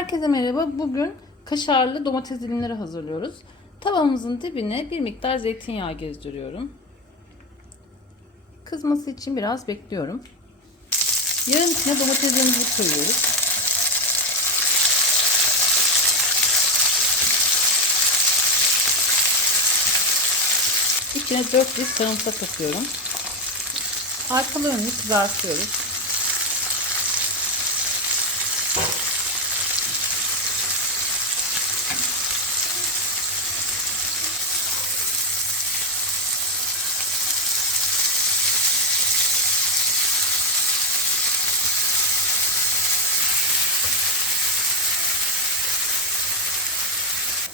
Herkese merhaba. Bugün kaşarlı domates dilimleri hazırlıyoruz. Tavamızın dibine bir miktar zeytinyağı gezdiriyorum. Kızması için biraz bekliyorum. Yarın içine domateslerimizi koyuyoruz. İçine 4 diş sarımsak atıyorum. Arkalı kızartıyoruz.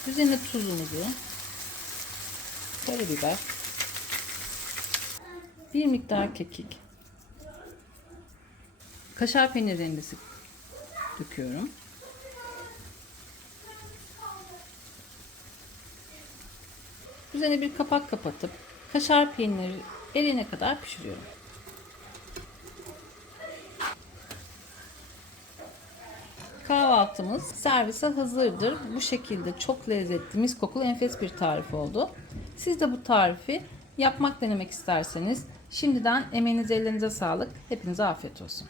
Üzerine tuzumuzu, karabiber, bir miktar kekik, kaşar peynir rendesi döküyorum. Üzerine bir kapak kapatıp kaşar peyniri erine kadar pişiriyorum. Kahvaltımız servise hazırdır. Bu şekilde çok lezzetli, mis kokulu, enfes bir tarif oldu. Siz de bu tarifi yapmak denemek isterseniz şimdiden emeğinize ellerinize sağlık. Hepinize afiyet olsun.